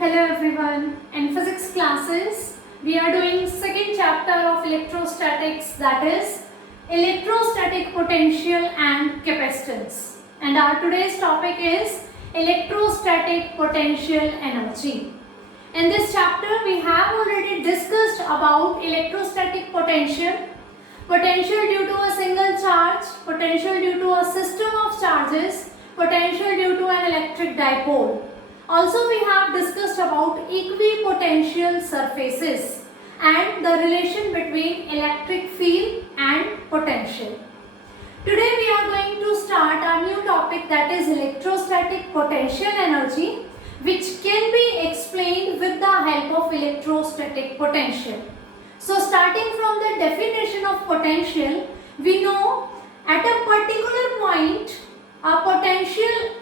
Hello everyone. In physics classes, we are doing second chapter of electrostatics, that is electrostatic potential and capacitance. And our today's topic is electrostatic potential energy. In this chapter, we have already discussed about electrostatic potential, potential due to a single charge, potential due to a system of charges, potential due to an electric dipole. Also, we have discussed about equipotential surfaces and the relation between electric field and potential. Today we are going to start our new topic, that is electrostatic potential energy, which can be explained with the help of electrostatic potential. So starting from the definition of potential, we know at a particular point a potential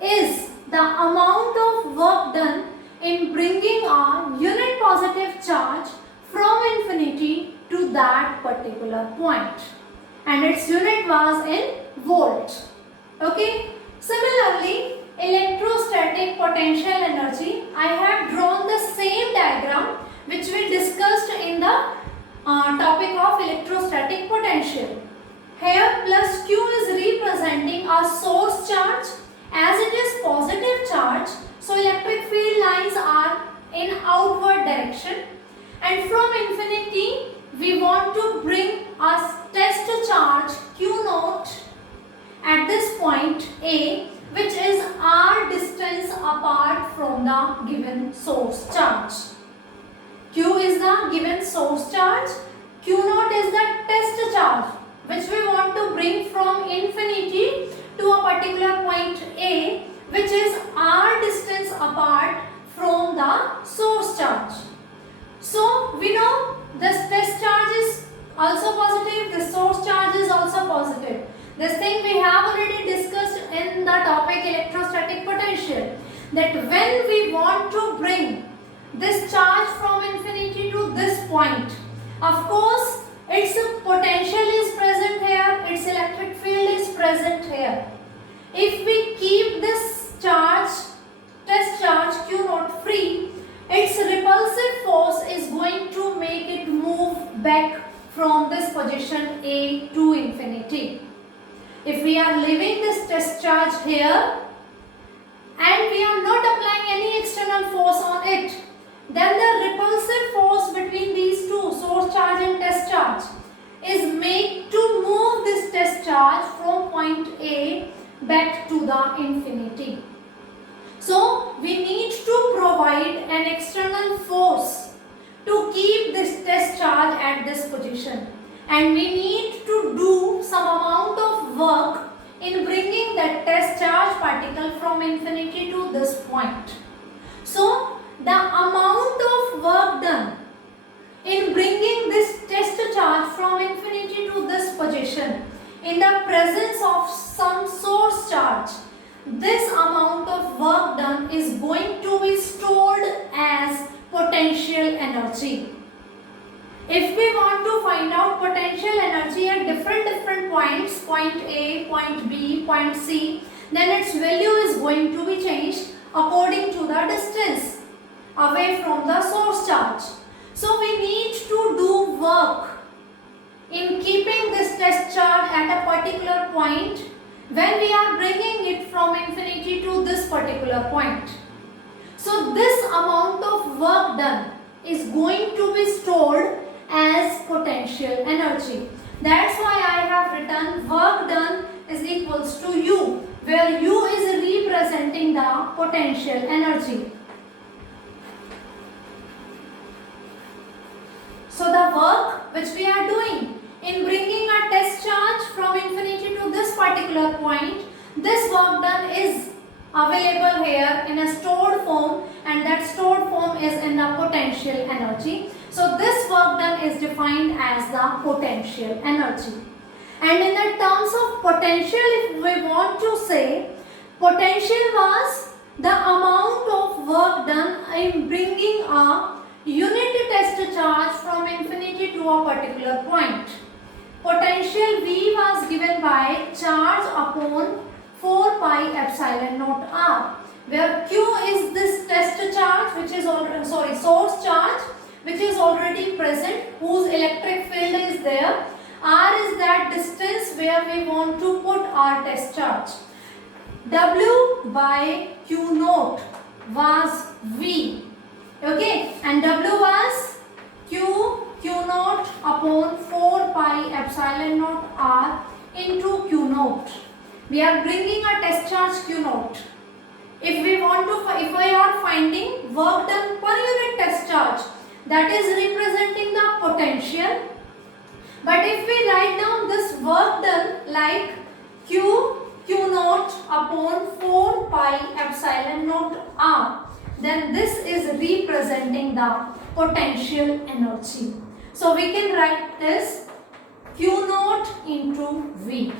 is the amount of work done in bringing a unit positive charge from infinity to that particular point, and its unit was in volt. Okay. Similarly, electrostatic potential energy, I have drawn the same diagram which we discussed in the topic of electrostatic potential. Here plus Q is representing a source charge. As it is positive charge, so electric field lines are in outward direction, and from infinity we want to bring a test charge Q naught at this point A, which is r distance apart from the given source charge. Q is the given source charge, Q naught is the test charge which we want to bring from infinity to a particular point A, which is r distance apart from the source charge. So we know this test charge is also positive, the source charge is also positive. This thing we have already discussed in the topic electrostatic potential, that when we want to bring this charge from infinity to this point, of course its potential is present here, its electric field is present here. If we keep this charge, test charge Q naught free, its repulsive force is going to make it move back from this position A to infinity. If we are leaving this test charge here and we are not applying any external force on it, then the repulsive force between these two, source charge and test charge, is made to move this test charge from point A back to the infinity. So we need to provide an external force to keep this test charge at this position, and we need to do some amount of work in bringing that test charge particle from infinity to this point. So the amount of work done in bringing this test charge from infinity to this position in the presence of some source charge, this amount of work done is going to be stored as potential energy. If we want to find out potential energy at different points, point A, point B, point C, then its value is going to be changed according to the distance away from the source charge. So we need to do work in keeping this test charge at a particular point when we are bringing it from infinity to this particular point. So this amount of work done is going to be stored as potential energy. That's why I have written work done is equals to U, where U is representing the potential energy. So the work which we are doing in bringing a test charge from infinity to this particular point, this work done is available here in a stored form, and that stored form is in the potential energy. So this work done is defined as the potential energy. And in the terms of potential, if we want to say, potential was the amount of work done in bringing a unit test charge from infinity to a particular point. Potential V was given by charge upon 4 pi epsilon naught r. where Q is this test charge which is source charge which is already present, whose electric field is there. R is that distance where we want to put our test charge. W by Q naught was V, okay, and W was Q naught upon 4 pi epsilon naught R into Q naught. We are bringing a test charge Q naught. If we are finding work done per unit test charge, that is representing the potential. But if we write down this work done like Q naught upon 4 pi epsilon naught R, then this is representing the potential energy. So we can write this Q naught into V.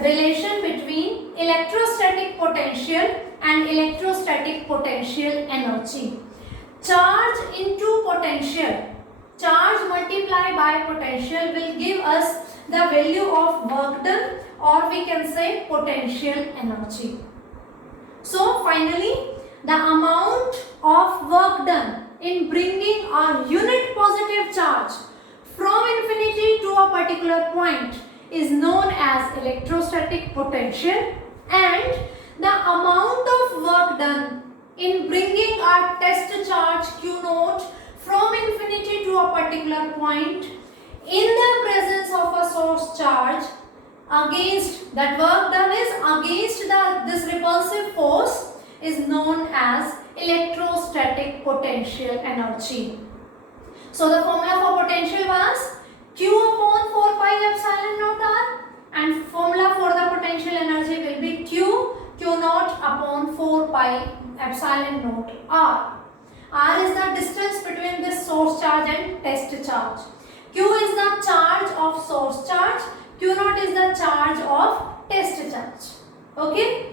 Relation between electrostatic potential and electrostatic potential energy. Charge into potential. Charge multiplied by potential will give us the value of work done, or we can say potential energy. So finally, the amount of work done in bringing a unit positive charge from infinity to a particular point is known as electrostatic potential, and the amount of work done in bringing a test charge Q naught from infinity to a particular point in the presence of a source charge against, that work done is against this repulsive force, is known as electrostatic potential energy. So the formula for potential was Q upon 4 pi epsilon naught R, and formula for the potential energy will be Q naught upon 4 pi epsilon naught R. R is the distance between this source charge and test charge. Q is the charge of source charge. Q naught is the charge of test charge. Okay.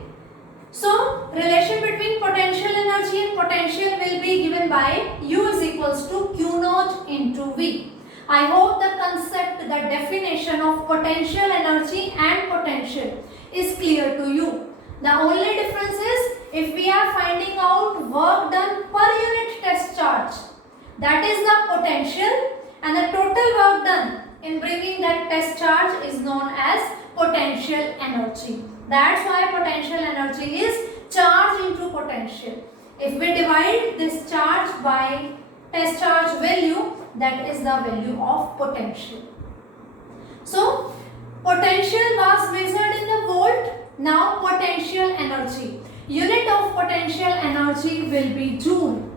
So relation between potential energy and potential will be given by U is equals to Q naught into V. I hope the concept, the definition of potential energy and potential is clear to you. The only difference is if we are finding out work done per unit test charge, that is the potential, and the total work done in bringing that test charge is known as potential energy. That's why potential energy is charge into potential. If we divide this charge by test charge value, that is the value of potential. So potential was measured in the volt. Now potential energy. Unit of potential energy will be joule.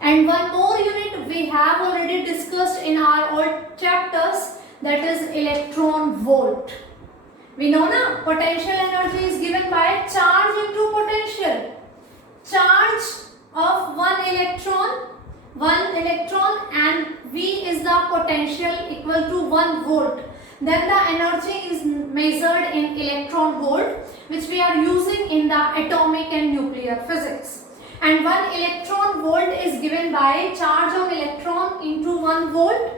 And one more unit we have already discussed in our old chapters, that is electron volt. We know now potential energy is given by charge into potential. Charge of one electron and V is the potential equal to 1 volt. Then the energy is measured in electron volt, which we are using in the atomic and nuclear physics. And 1 electron volt is given by charge on electron into 1 volt.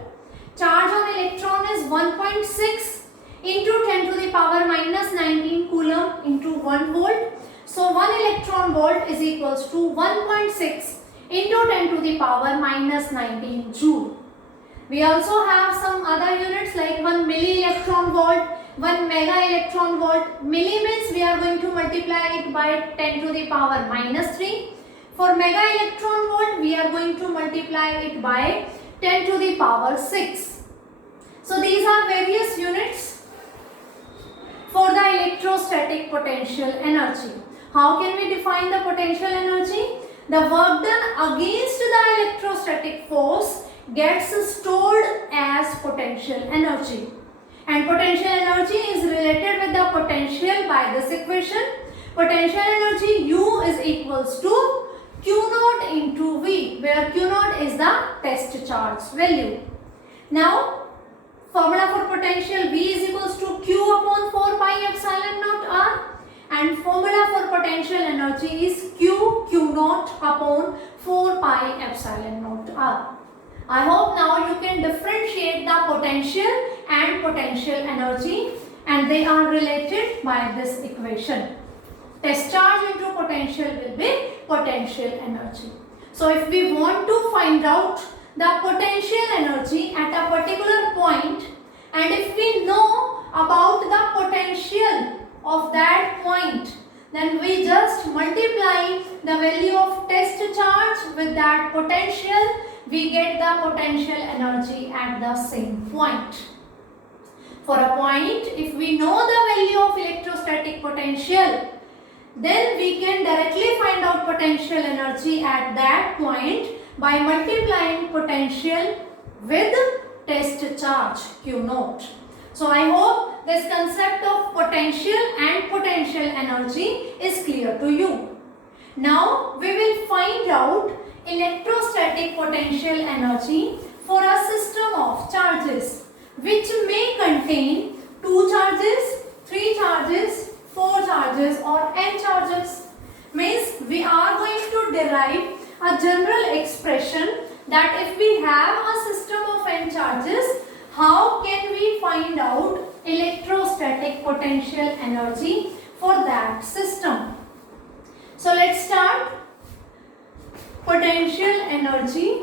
Charge on electron is 1.6 into 10 to the power minus 19 coulomb into 1 volt. So 1 electron volt is equals to 1.6 into 10 to the power minus 19 joule. We also have some other units like 1 milli electron volt, 1 mega electron volt. Milli means we are going to multiply it by 10 to the power minus 3. For mega electron volt, we are going to multiply it by 10 to the power 6. So these are various units for the electrostatic potential energy. How can we define the potential energy? The work done against the electrostatic force gets stored as potential energy. And potential energy is related with the potential by this equation. Potential energy U is equals to Q naught into V, where Q naught is the test charge value. Now, formula for potential V is equals to Q upon 4 pi epsilon naught R, and formula for potential energy is Q naught upon 4 pi epsilon naught R. I hope now you can differentiate the potential and potential energy, and they are related by this equation. test charge into potential will be potential energy. So if we want to find out the potential energy at a particular point, and if we know about the potential of that point, then we just multiply the value of test charge with that potential, we get the potential energy at the same point. For a point, if we know the value of electrostatic potential, then we can directly find out potential energy at that point by multiplying potential with test charge Q naught. So I hope this concept of potential and potential energy is clear to you. Now we will find out electrostatic potential energy for a system of charges which may contain 2 charges, 3 charges, 4 charges or n charges. Means we are going to derive a general expression that if we have a system of n charges, how can we find out electrostatic potential energy for that system? So let's start. Potential energy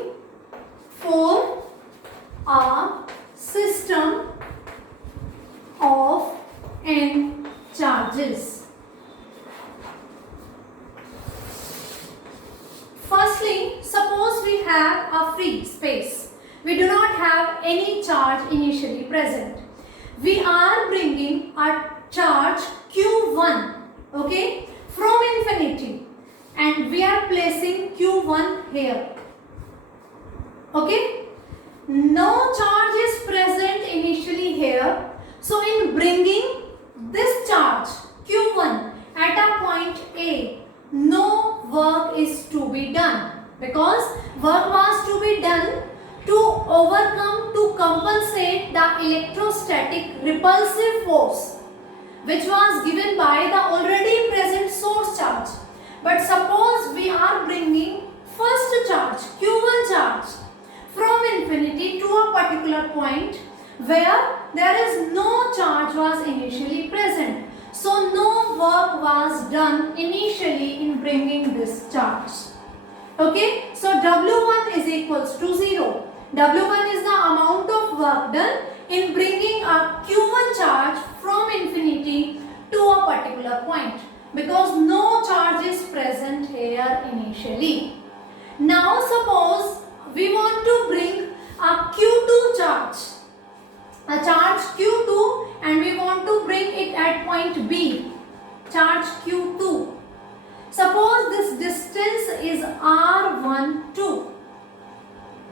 for a system of n charges. Firstly, suppose we have a free space. We do not have any charge initially present. We are bringing a charge Q1, okay, from infinity, and we are placing Q1 here. Okay, no charge is present initially here. So in bringing this charge Q1 at a point A, no work is to be done, because work was to be done to overcome, to compensate the electrostatic repulsive force which was given by the already present source charge. But suppose we are bringing first charge, Q1 charge, from infinity to a particular point where there is no charge was initially present. So no work was done initially in bringing this charge. Okay, so W1 is equals to 0. W1 is the amount of work done in bringing a Q1 charge from infinity to a particular point, because no charge is present here initially. Now suppose we want to bring a Q2 charge, a charge Q2, and we want to bring it at point B, charge Q2. Suppose this distance is R12.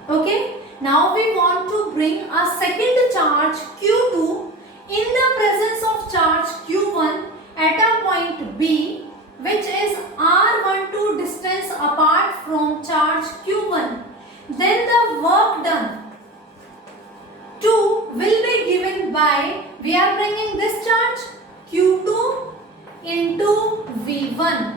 Okay, now we want to bring a second charge Q2 in the presence of charge Q1 at a point B, which is R12 distance apart from charge Q1. Then the work done 2 will be given by, we are bringing this charge Q2 into V1.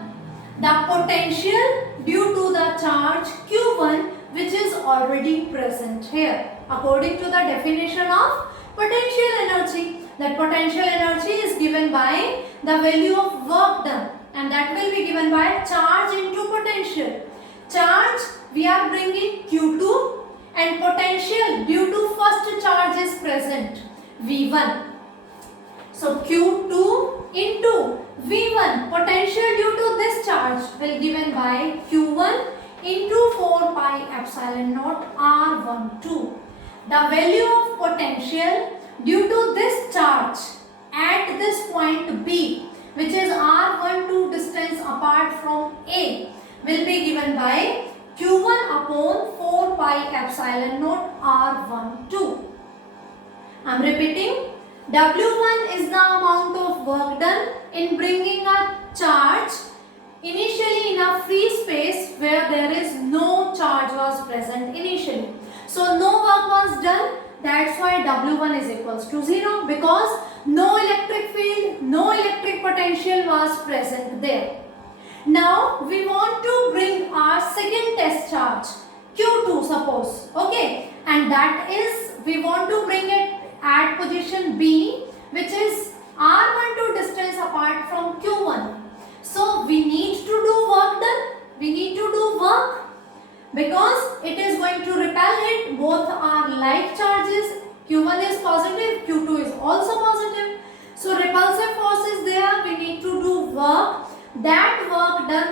The potential due to the charge Q1 which is already present here. According to the definition of potential energy, that potential energy is given by the value of work done, and that will be given by charge into potential. Charge we are bringing Q2 and potential due to first charge is present V1. So Q2 into V1, potential due to this charge will given by Q1 into 4 pi epsilon naught R12. The value of potential due to this charge at this point B, which is R12 distance apart from A, will be given by Q1 upon 4 pi epsilon naught R12. I am repeating. W1 is the amount of work done in bringing a charge initially in a free space where there is no charge was present initially. So no work was done, that's why W1 is equals to 0, because no electric field, no electric potential was present there. Now we want to bring our second test charge Q2 suppose, okay, and that is we want to bring it at position B, which is R12 distance apart from Q1. So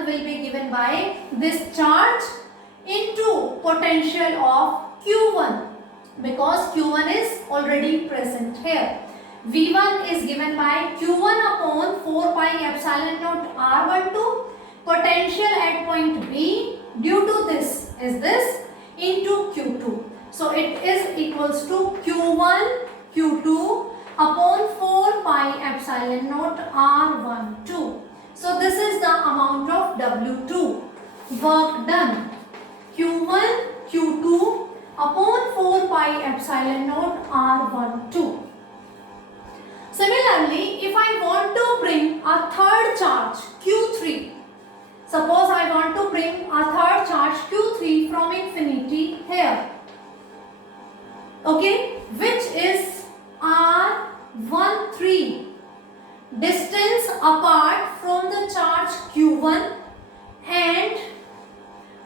done will be given by this charge into potential of Q1, because Q1 is already present here. V1 is given by Q1 upon 4 pi epsilon naught R12, potential at point B due to this is this into Q2. So it is equals to Q1 Q2 upon 4 pi epsilon naught R12. So this is the amount of W2 work done. Q1 Q2 upon 4 pi epsilon naught R12. Similarly, if I want to bring a third charge Q3, suppose I want to bring a third charge Q3 from infinity here, okay, which is R13, distance apart from the charge Q1, and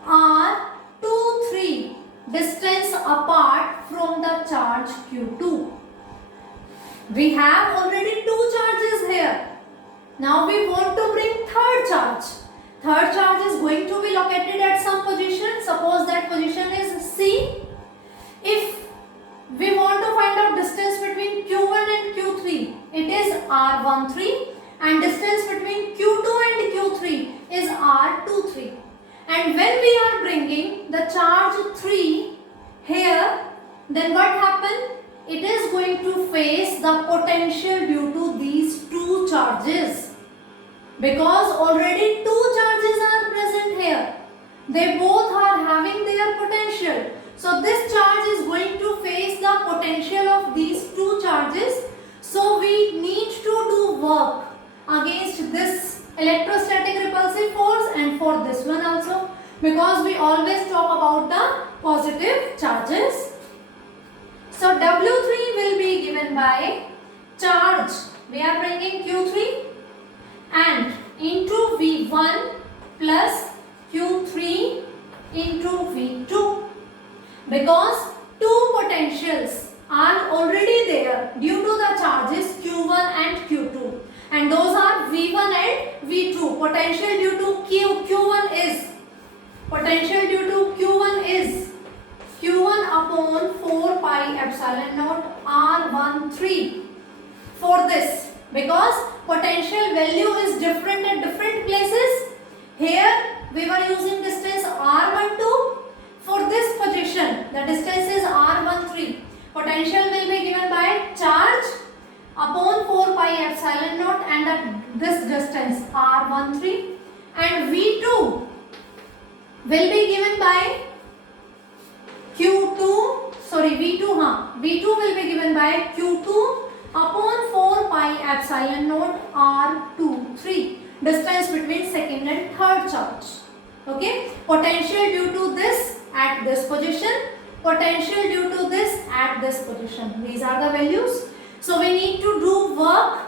R23, distance apart from the charge Q2. We have already two charges here. Now we want to bring third charge. Third charge is going to be located at some position. Suppose that position is C. If we want to find out distance between Q1 and Q3, it is R13, and distance between Q2 and Q3 is R23. And when we are bringing the charge 3 here, then what happened? It is going to face the potential due to these two charges, because already two charges are present here. They both are having their potential. So this charge is going to face the potential of these two charges. So we need to do work against this electrostatic repulsive force and for this one also, because we always talk about the positive charges. So W3 will be given by charge. We are bringing Q3 and into V1 plus Q3 into V2, because two potentials are already there due to the charges Q1 and Q2, and those are V1 and V2. Potential due to Q1 is Q1 upon 4 pi epsilon naught R13 for this, because potential value is different at different places. Here we were using distance R12. For this position, the distance is R13. Potential will be given by charge upon 4 pi epsilon naught and this distance R13, and V2 will be given by V2 will be given by Q2 upon 4 pi epsilon naught R23, distance between second and third charge. Okay, potential due to this at this position, potential due to this at this position. These are the values. So we need to do work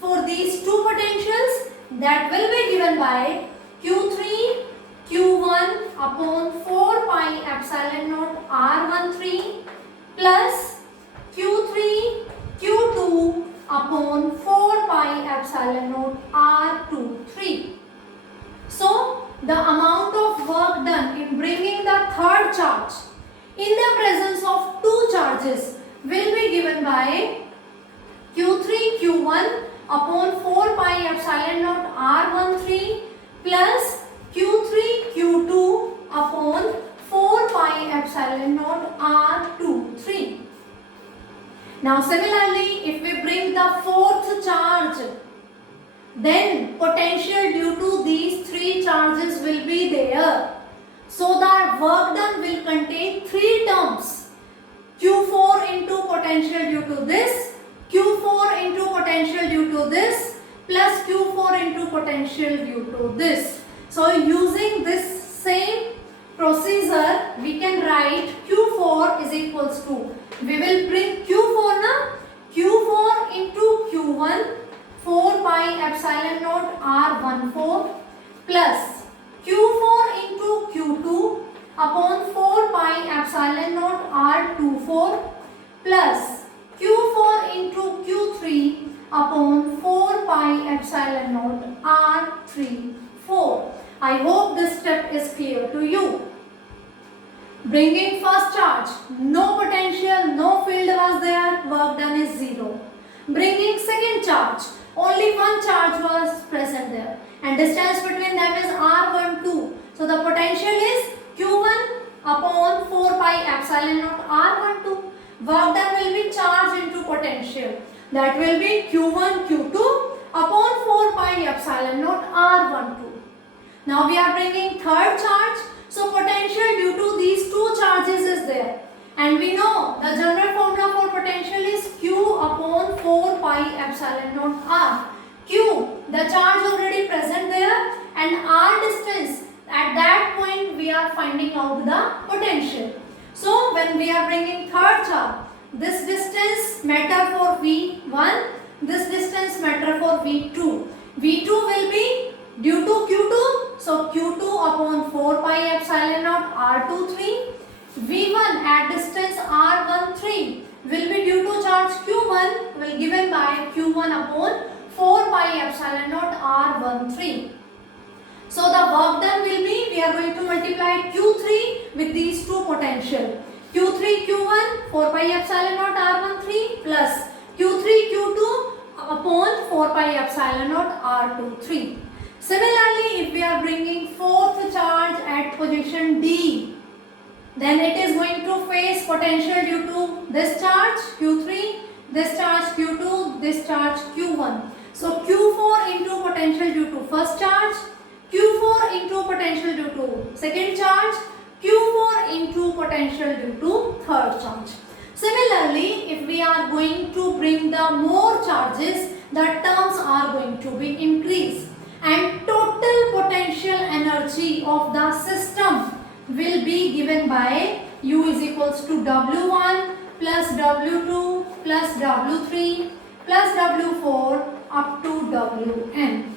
for these two potentials, that will be given by Q3 Q1 upon 4 pi epsilon naught R13 plus Q3 Q2 upon 4 pi epsilon naught R23. So the amount of work done in bringing the third charge in the presence of two charges will be given by Q3 Q1 upon 4 pi epsilon naught R13 plus Q3 Q2 upon 4 pi epsilon naught R23. Now similarly, if we bring the fourth charge, then potential due to these three charges will be there. So the work done will contain three terms: Q4 into potential due to this, Q4 into potential due to this, plus Q4 into potential due to this. So using this same procedure, we can write Q4 is equals to, we will bring Q4 now, Q4 into Q1 4 pi epsilon naught R14 plus Q4 into Q2 upon 4 pi epsilon naught R24 plus Q4 into Q3 upon 4 pi epsilon naught R34. I hope this step is clear to you. Bringing first charge, no potential, no field was there, work done is 0. Bringing second charge, only one charge was present there, and distance between them is r12. So the potential is q1 upon 4 pi epsilon naught r12. Work done will be charge into potential. That will be q1 q2 upon 4 pi epsilon naught r12. Now we are bringing third charge. So potential due to these two charges is there. And we know the general formula for potential is q upon 4 pi epsilon naught r. Q, the charge already present there, and r distance. At that point we are finding out the potential. So when we are bringing third charge, this distance matter for V1, this distance matter for V2. V2 will be due to Q2, so Q2 upon 4 pi epsilon naught R23. V1 at distance R13 will be due to charge Q1 will given by Q1 upon 4 pi epsilon naught R13. So the work done will be, we are going to multiply Q3 with these two potential. Q3 Q1 4 pi epsilon naught R13 plus Q3 Q2 upon 4 pi epsilon naught R23. Similarly, if we are bringing fourth charge at position D, then it is going to face potential due to this charge Q3, this charge Q2, this charge Q1. So Q4 into potential due to first charge, Q4 into potential due to second charge, Q4 into potential due to third charge. Similarly, if we are going to bring the more charges, the terms are going to be increased, and total potential energy of the system will be given by U is equals to W1 plus W2 plus W3 plus W4 up to Wn.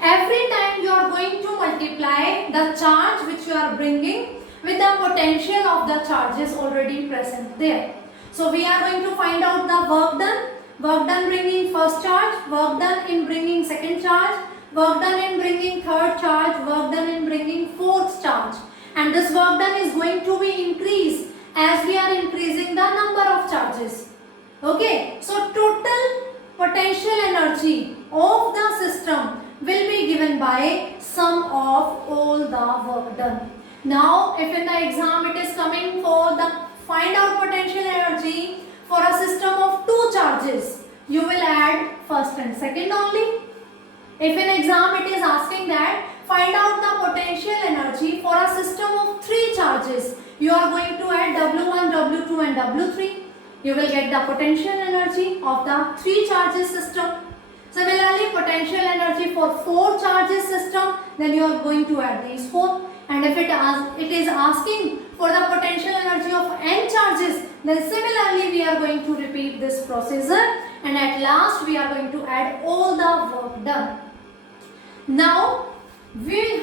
Every time you are going to multiply the charge which you are bringing with the potential of the charges already present there. So we are going to find out the work done. Work done bringing first charge, work done in bringing second charge, work done in bringing third charge, work done in bringing fourth charge. And this work done is going to be increased as we are increasing the number of charges. Okay, so total potential energy of the system will be given by sum of all the work done. Now, if in the exam it is coming for the find out potential energy for a system of two charges, you will add first and second only. If in exam it is asking that find out the potential energy for a system of three charges, you are going to add W1, W2 and W3. You will get the potential energy of the three charges system. Similarly, potential energy for four charges system, then you are going to add these four. And if it is asking for the potential energy of n charges, then similarly we are going to repeat this procedure, and at last we are going to add all the work done. Now,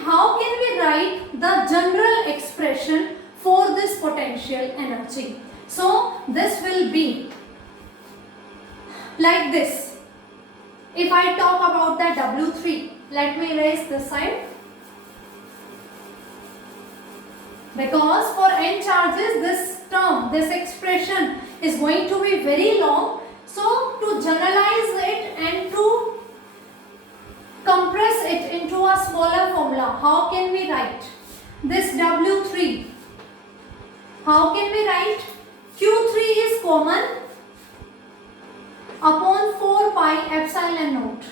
how can we write the general expression for this potential energy? So, this will be like this. If I talk about the W3, let me erase this side. Because for n charges, this term, this expression is going to be very long. So, to generalize it and to compress it into a smaller formula, how can we write this W3? How can we write? Q3 is common upon 4 pi epsilon naught.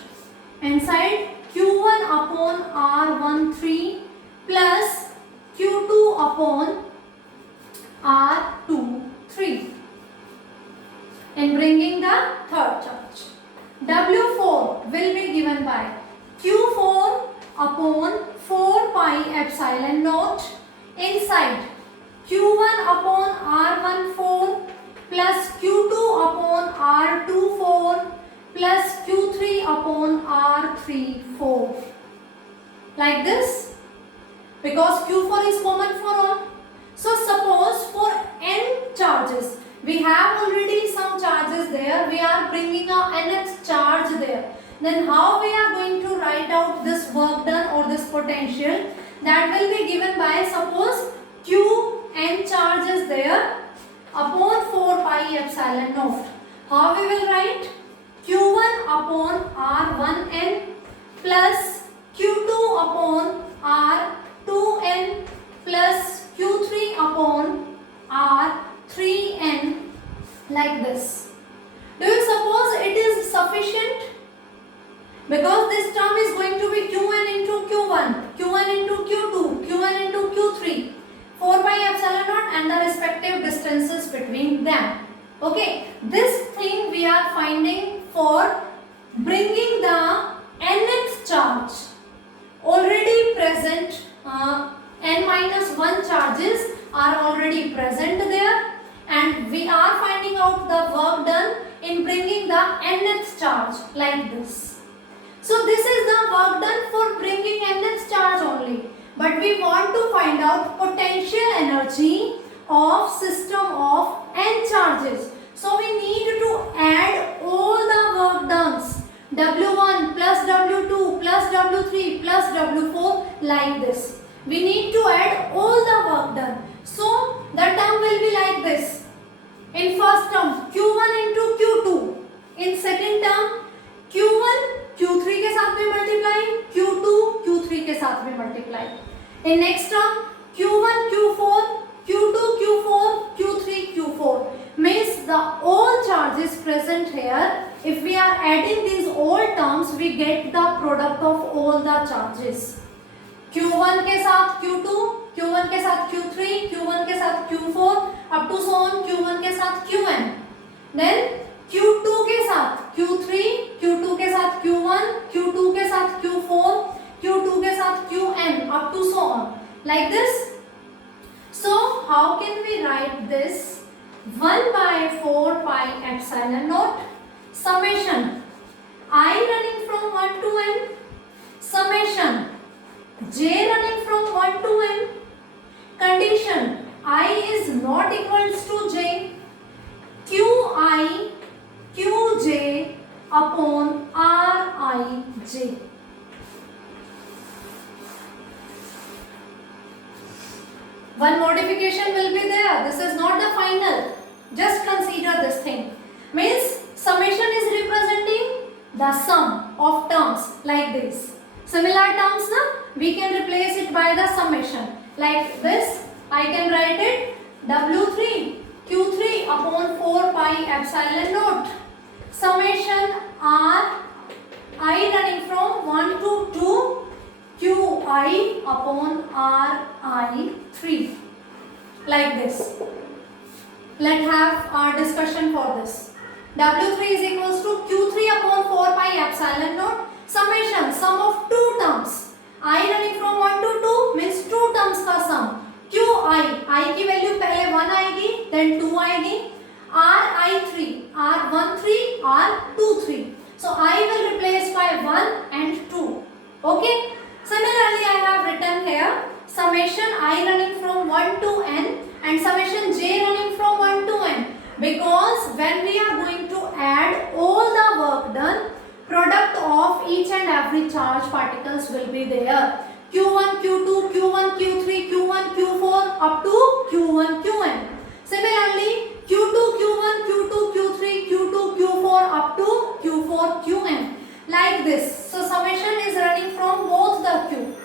Inside Q1 upon R13 plus Q2 upon R23 in bringing the third charge. W4 will be given by Q4 upon 4 pi epsilon naught inside Q1 upon R14 plus Q2 upon R24 plus Q3 upon R34. Like this, because Q4 is common for all. So suppose for n charges, we have already some charges there, we are bringing a nth charge there. Then how we are going to write out this work done or this potential, that will be given by, suppose q n charge is there upon 4 pi epsilon naught. How we will write? q1 upon r1n plus q2 upon r2n plus q3 upon r3n, like this. Do you suppose it is sufficient? Because this term is going to be qn into q1, q1 into q2, q1 into q3, 4 pi epsilon naught and the respective distances between them. Okay, this thing we are finding for bringing the nth charge already present. N minus 1 charges are already present there, and we are finding out the work done in bringing the nth charge, like this. So this is the work done for bringing nth charge only, but we want to find out potential energy of system of n charges. So we need to add all the work done, W1 plus W2 plus W3 plus W4, like this. We need to add all the work done. So the term will be like this. In first term Q1 into Q2. In second term Q1 Q3 के साथ में multiply, Q2 Q3 के साथ में multiply. In next term Q1 Q4, Q2 Q4, Q3 Q4. Means the all charges present here. If we are adding these all terms, we get the product of all the charges. Q1 के साथ Q2, Q1 के साथ Q3, Q1 के साथ Q4, up to so on, Q1 के साथ Qn. Then Q2 के साथ Q3, Q2 के साथ Q1, Q2 के साथ Q4, Q2 के साथ Qn, up to so on, like this. So how can we write this? 1 by 4 pi epsilon naught summation I running from 1 to n, summation j running from 1 to n, condition I is not equals to j, qi qj upon rij. One modification will be there. This is not the final. Just consider this thing. Means summation is representing the sum of terms, like this. Similar terms, na, we can replace it by the summation. Like this, I can write it W3 Q3 upon 4 pi epsilon naught. Summation R I running from 1 to 2 Qi upon Ri3, like this. Let's have our discussion for this. W3 is equals to Q3 upon 4 pi epsilon naught summation, sum of two terms. I running from 1 to 2 means two terms का sum. Qi, I की value पहले 1 आएगी, then 2 आएगी. Ri3, R13, R23. So I will replace by 1 and 2. Okay. Similarly, I have written here summation I running from 1 to n and summation j running from 1 to n, because when we are going to add all the work done, product of each and every charge particles will be there. Q1, Q2, Q1, Q3, Q1, Q4 up to Q1, Qn. Similarly, Q2, Q1, Q2, Q3, Q2, Q4 up to Q4, Qn. Like this. So summation is running from both the Q.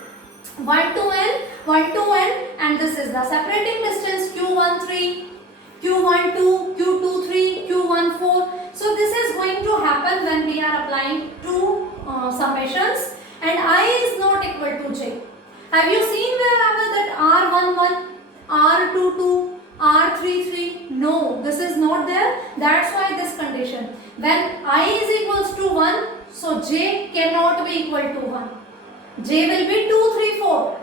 1 to n, and this is the separating distance Q13, Q12, Q23, Q14. So this is going to happen when we are applying two summations and I is not equal to j. Have you seen wherever that R11, R22, R33? No, this is not there. That's why this condition. When I is equals to 1, so j cannot be equal to 1. J will be 2, 3, 4.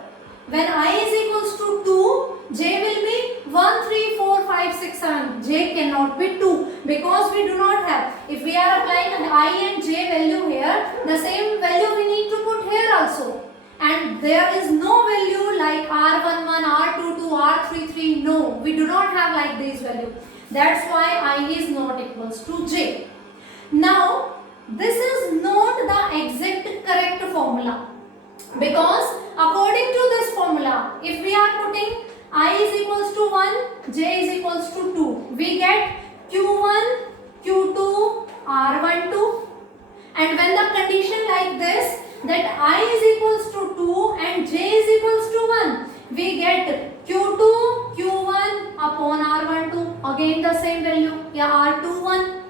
When I is equals to 2, j will be 1, 3, 4, 5, 6, 7. J cannot be 2 because we do not have. If we are applying an I and j value here, the same value we need to put here also. And there is no value like R11, R22, R33. No, we do not have like these values. That's why I is not equals to j. Now, this is not the exact correct formula, because a J is equals to 2. We get Q1, Q2, R12. And when the condition like this, that I is equals to 2 and J is equals to 1, we get Q2, Q1 upon R12. Again the same value, yeah, R21.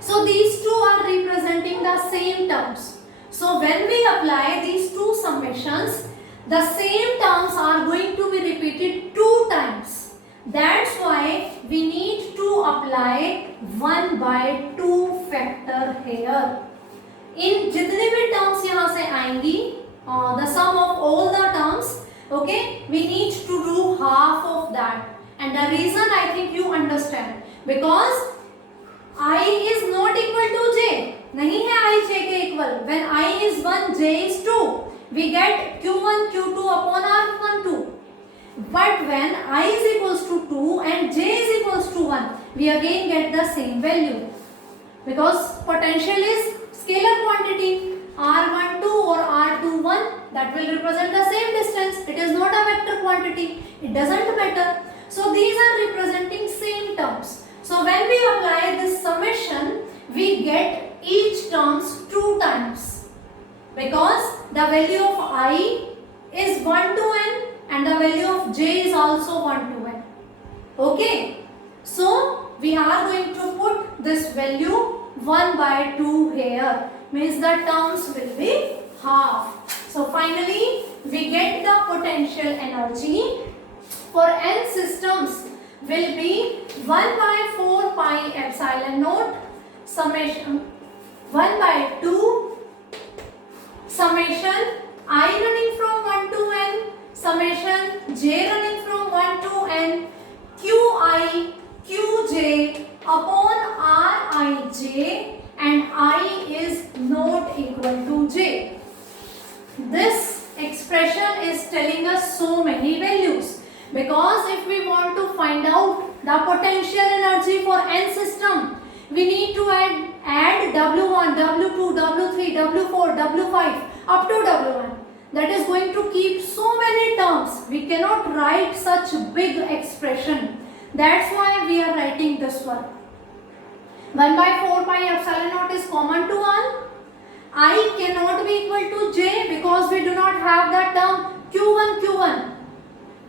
So these two are representing the same terms. So when we apply these two summations, the same terms are going to be repeated 2 times. That's why we need to apply 1/2 factor here. In जितने भी terms यहाँ से आएंगी, the sum of all the terms, okay, we need to do half of that. And the reason I think you understand, because I is not equal to J. नहीं है I J के equal. When I is 1, J is 2. We get Q1, Q2 upon R12. But when I is equals to 2 and J is equals to 1, we again get the same value. Because potential is scalar quantity. R12 or R21, that will represent the same distance. It is not a vector quantity. It doesn't matter. So these are representing same terms. So when we apply this summation, we get each terms 2 times. Because the value of I is 1 to n and the value of J is also 1 to n. Okay. So we are going to put this value 1/2 here. Means the terms will be half. So finally we get the potential energy for n systems will be 1/4 pi epsilon naught summation 1/2 summation I running from 1 to n summation j running from 1 to n qi qj upon rij and I is not equal to j. This expression is telling us so many values, because if we want to find out the potential energy for n system, we need to add W1, W2, W3, W4, W5 up to W1. That is going to keep so many terms. We cannot write such big expression. That's why we are writing this one. 1/4 pi epsilon naught is common to all. I cannot be equal to j because we do not have that term Q1, Q1,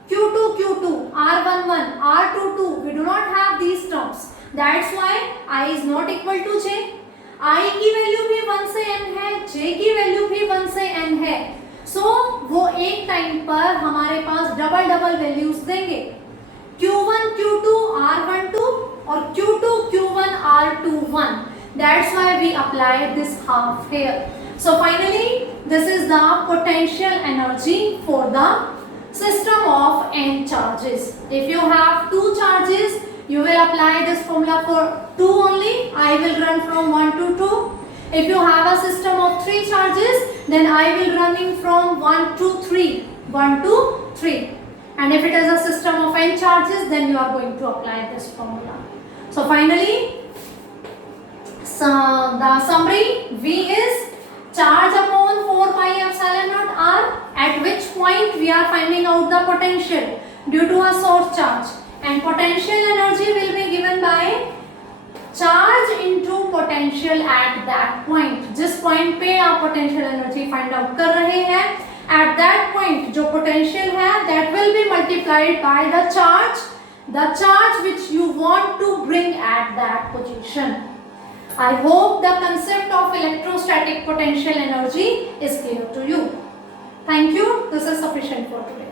Q2, Q2, R11, R22. We do not have these terms. That's why I is not equal to j. I की value भी 1 से n है, j की value भी 1 से n है. So वो एक टाइम पर हमारे पास डबल वैल्यूज देंगे. Q1, Q2, R12 और Q2, Q1, R21. That's why we apply this half here. So finally, this is the potential energy for the system of n charges. If you have 2 charges, you will apply this formula for 2 only. I will run from 1 to 2. If you have a system of 3 charges, then I will running from 1 to 3. 1 to 3. And if it is a system of n charges, then you are going to apply this formula. So finally, the summary V is charge upon 4 pi epsilon naught r, at which point we are finding out the potential due to a source charge. And potential energy will be given by charge into potential at that point. जिस point पे आप potential energy find out कर रहे हैं, at that point जो potential है, that will be multiplied by the charge which you want to bring at that position. I hope the concept of electrostatic potential energy is clear to you. Thank you. This is sufficient for today.